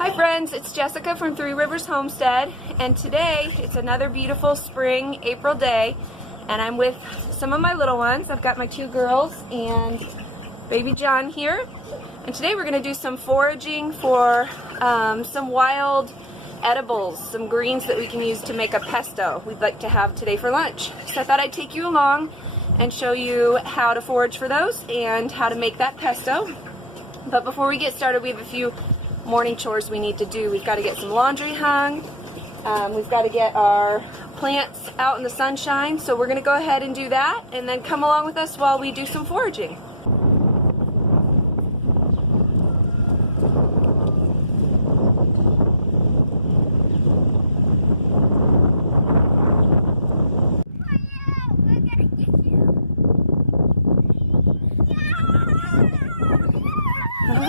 Hi friends, it's Jessica from Three Rivers Homestead, and today it's another beautiful spring April day, and I'm with some of my little ones. I've got my two girls and baby John here, and today we're going to do some foraging for some wild edibles, some greens that we can use to make a pesto we'd like to have today for lunch. So I thought I'd take you along and show you how to forage for those and how to make that pesto. But before we get started, we have a few morning chores we need to do. We've got to get some laundry hung. We've got to get our plants out in the sunshine. So we're going to go ahead and do that, and then come along with us while we do some foraging.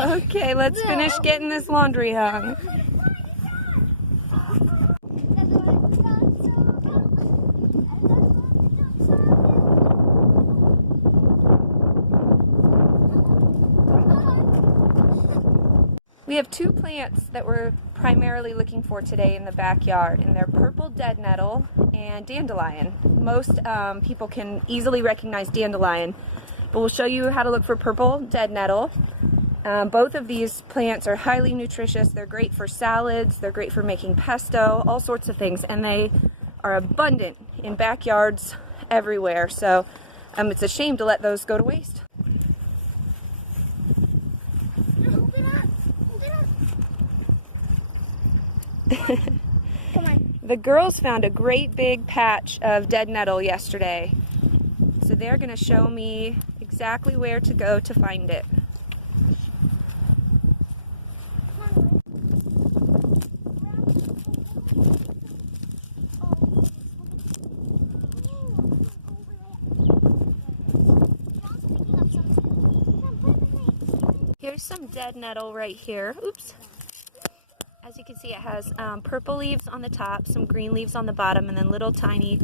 Okay, let's finish getting this laundry hung. We have two plants that we're primarily looking for today in the backyard, and they're purple dead nettle and dandelion. Most people can easily recognize dandelion, but we'll show you how to look for purple dead nettle. Both of these plants are highly nutritious. They're great for salads, they're great for making pesto, all sorts of things, and they are abundant in backyards everywhere, so it's a shame to let those go to waste. Come on. The girls found a great big patch of dead nettle yesterday, so they're going to show me exactly where to go to find it. Here's some dead nettle right here. Oops. As you can see, it has purple leaves on the top, some green leaves on the bottom, and then little tiny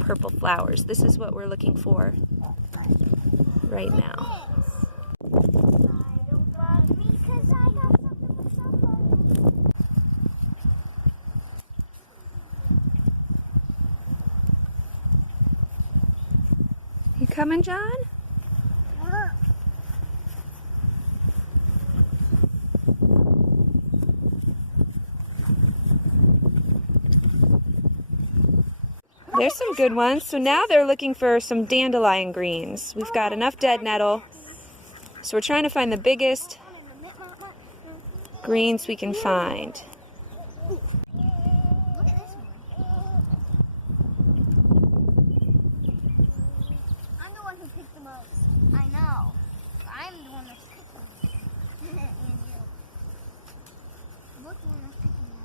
purple flowers. This is what we're looking for right now. You coming, John? There's some good ones. So now they're looking for some dandelion greens. We've got enough dead nettle, so we're trying to find the biggest greens we can find. Look at this one. I'm the one who picked the most. I know. I'm the one that's picking them. And you. Look, the one that's picking them.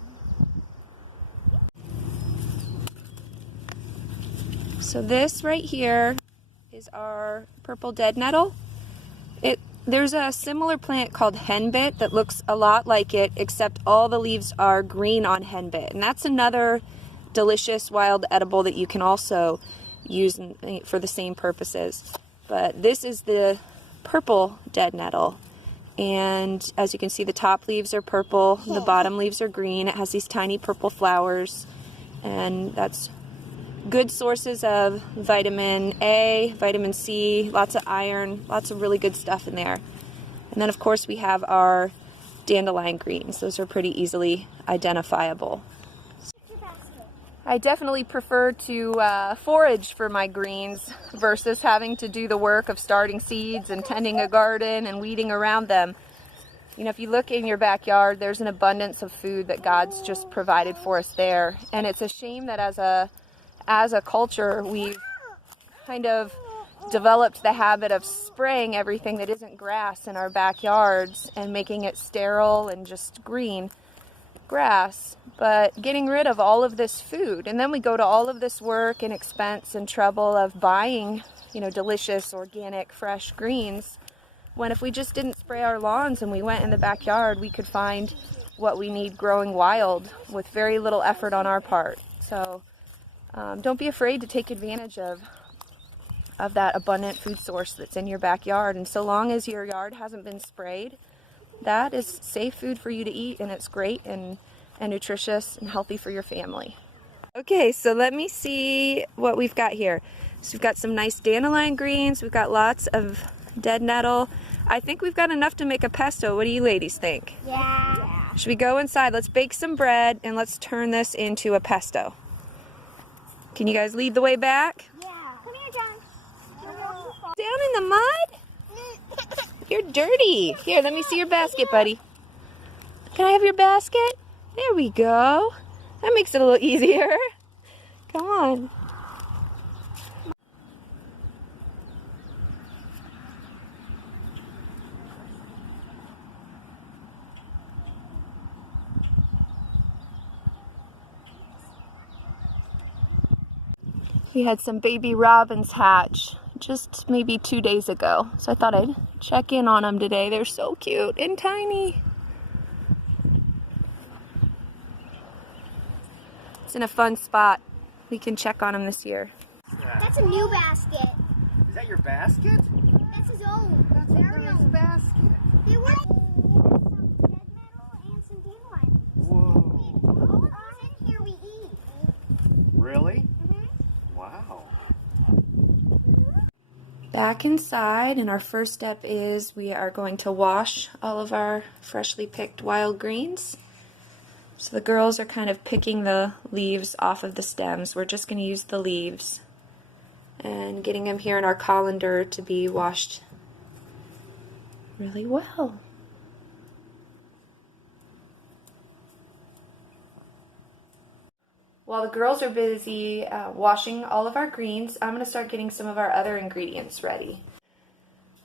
So this right here is our purple dead nettle. There's a similar plant called henbit that looks a lot like it, except all the leaves are green on henbit. And that's another delicious wild edible that you can also use for the same purposes. But this is the purple dead nettle. And as you can see, the top leaves are purple, the bottom leaves are green. It has these tiny purple flowers, and that's good sources of vitamin A, vitamin C, lots of iron, lots of really good stuff in there. And then of course we have our dandelion greens. Those are pretty easily identifiable. I definitely prefer to forage for my greens versus having to do the work of starting seeds and tending a garden and weeding around them. You know, if you look in your backyard, there's an abundance of food that God's just provided for us there. And it's a shame that as a culture, we've kind of developed the habit of spraying everything that isn't grass in our backyards and making it sterile and just green grass, but getting rid of all of this food. And then we go to all of this work and expense and trouble of buying, you know, delicious, organic, fresh greens, when if we just didn't spray our lawns and we went in the backyard, we could find what we need growing wild with very little effort on our part. So don't be afraid to take advantage of that abundant food source that's in your backyard. And so long as your yard hasn't been sprayed that is safe food for you to eat, and it's great and nutritious and healthy for your family. Okay, so let me see what we've got here. So we've got some nice dandelion greens. We've got lots of dead nettle. I think we've got enough to make a pesto. What do you ladies think? Yeah. Should we go inside? Let's bake some bread and let's turn this into a pesto. Can you guys lead the way back? Yeah. Come here, John. Down in the mud? You're dirty. Here, let me see your basket, buddy. Can I have your basket? There we go. That makes it a little easier. Come on. We had some baby robins hatch just maybe 2 days ago. So I thought I'd check in on them today. They're so cute and tiny. It's in a fun spot. We can check on them this year. That's a new basket. Is that your basket? That's his own. That's Very his own. basket. They were some dead nettle and some dandelion. Whoa. All of those in here we eat. Really? Wow. Back inside, and our first step is we are going to wash all of our freshly picked wild greens. So the girls are kind of picking the leaves off of the stems. We're just going to use the leaves and getting them here in our colander to be washed really well. While the girls are busy washing all of our greens, I'm going to start getting some of our other ingredients ready.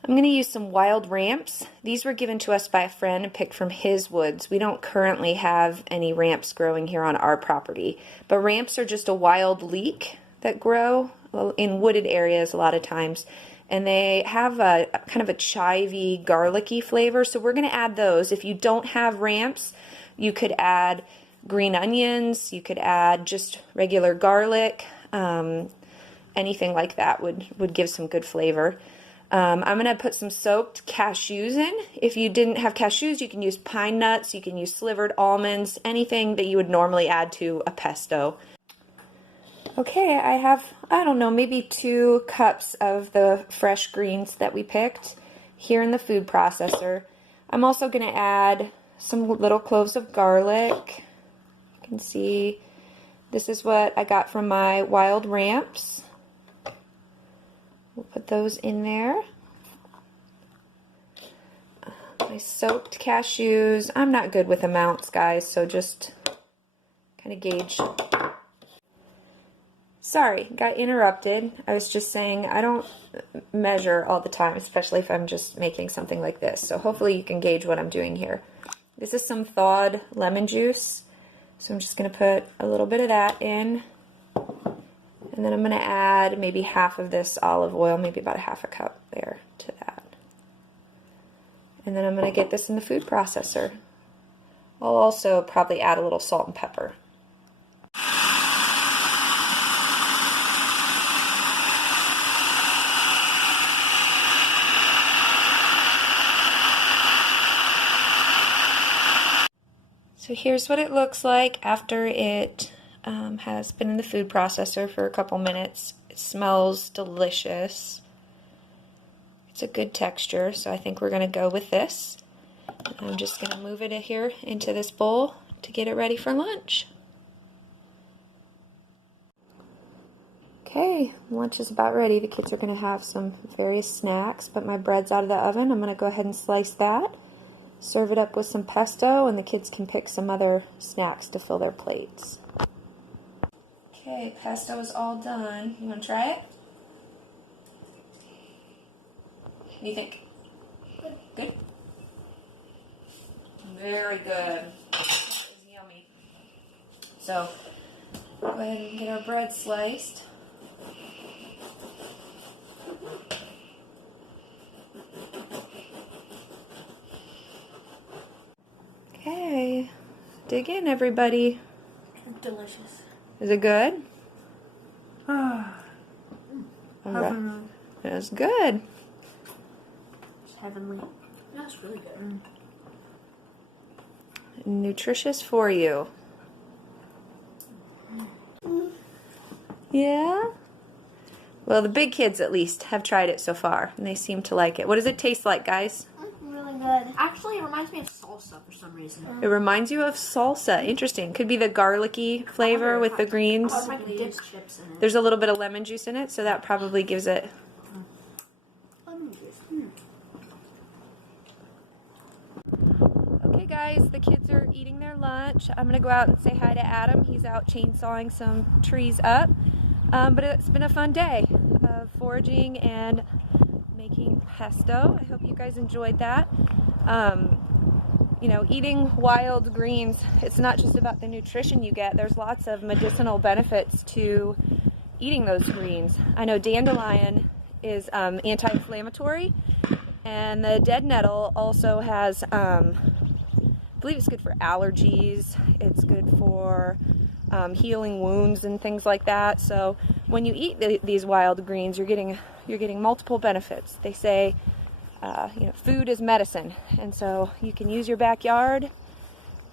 I'm going to use some wild ramps. These were given to us by a friend and picked from his woods. We don't currently have any ramps growing here on our property, but ramps are just a wild leek that grow in wooded areas a lot of times, and they have a kind of a chivy, garlicky flavor, so we're going to add those. If you don't have ramps, you could add green onions, you could add just regular garlic, anything like that would give some good flavor. I'm going to put some soaked cashews in. If you didn't have cashews, you can use pine nuts, you can use slivered almonds, anything that you would normally add to a pesto. Okay, I have, I don't know, maybe 2 cups of the fresh greens that we picked here in the food processor. I'm also going to add some little cloves of garlic. You can see this is what I got from my wild ramps. We'll put those in there. My soaked cashews. I'm not good with amounts, guys, so just kind of gauge. Sorry, got interrupted. I was just saying I don't measure all the time, especially if I'm just making something like this. So hopefully you can gauge what I'm doing here. This is some thawed lemon juice. So I'm just going to put a little bit of that in. And then I'm going to add maybe half of this olive oil, maybe about half a cup there to that. And then I'm going to get this in the food processor. I'll also probably add a little salt and pepper. So here's what it looks like after it has been in the food processor for a couple minutes. It smells delicious. It's a good texture, so I think we're going to go with this. I'm just going to move it here into this bowl to get it ready for lunch. Okay, lunch is about ready. The kids are going to have some various snacks, but my bread's out of the oven. I'm going to go ahead and slice that, serve it up with some pesto, and the kids can pick some other snacks to fill their plates. Okay, pesto is all done. You want to try it? What do you think? Good. Good? Very good. It's yummy. So, go ahead and get our bread sliced. Okay, dig in, everybody. Delicious. Is it good? Ah. Heavenly. It's good. It's heavenly. That's really good. nutritious for you. Yeah? Well, the big kids at least have tried it so far, and they seem to like it. What does it taste like, guys? It's really good. Actually, it reminds me of salsa for some reason. It reminds you of salsa. Interesting. Could be the garlicky flavor with the greens. Oh, it might be dipped chips in it. There's a little bit of lemon juice in it, so that probably gives it. Lemon juice. Okay, guys, the kids are eating their lunch. I'm going to go out and say hi to Adam. He's out chainsawing some trees up. But it's been a fun day of foraging and making pesto. I hope you guys enjoyed that. You know, eating wild greens, it's not just about the nutrition you get. There's lots of medicinal benefits to eating those greens. I know dandelion is anti-inflammatory, and the dead nettle also has, I believe it's good for allergies. It's good for healing wounds and things like that. So when you eat these wild greens, you're getting multiple benefits. They say, you know, food is medicine, and so you can use your backyard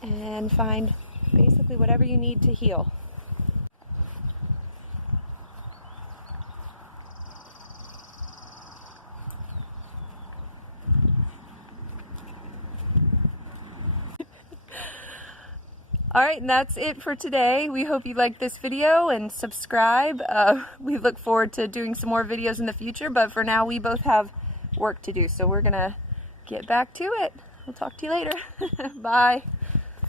and find basically whatever you need to heal. Alright, and that's it for today. We hope you liked this video and subscribe. We look forward to doing some more videos in the future, but for now we both have work to do, so we're gonna get back to it. We'll talk to you later. Bye.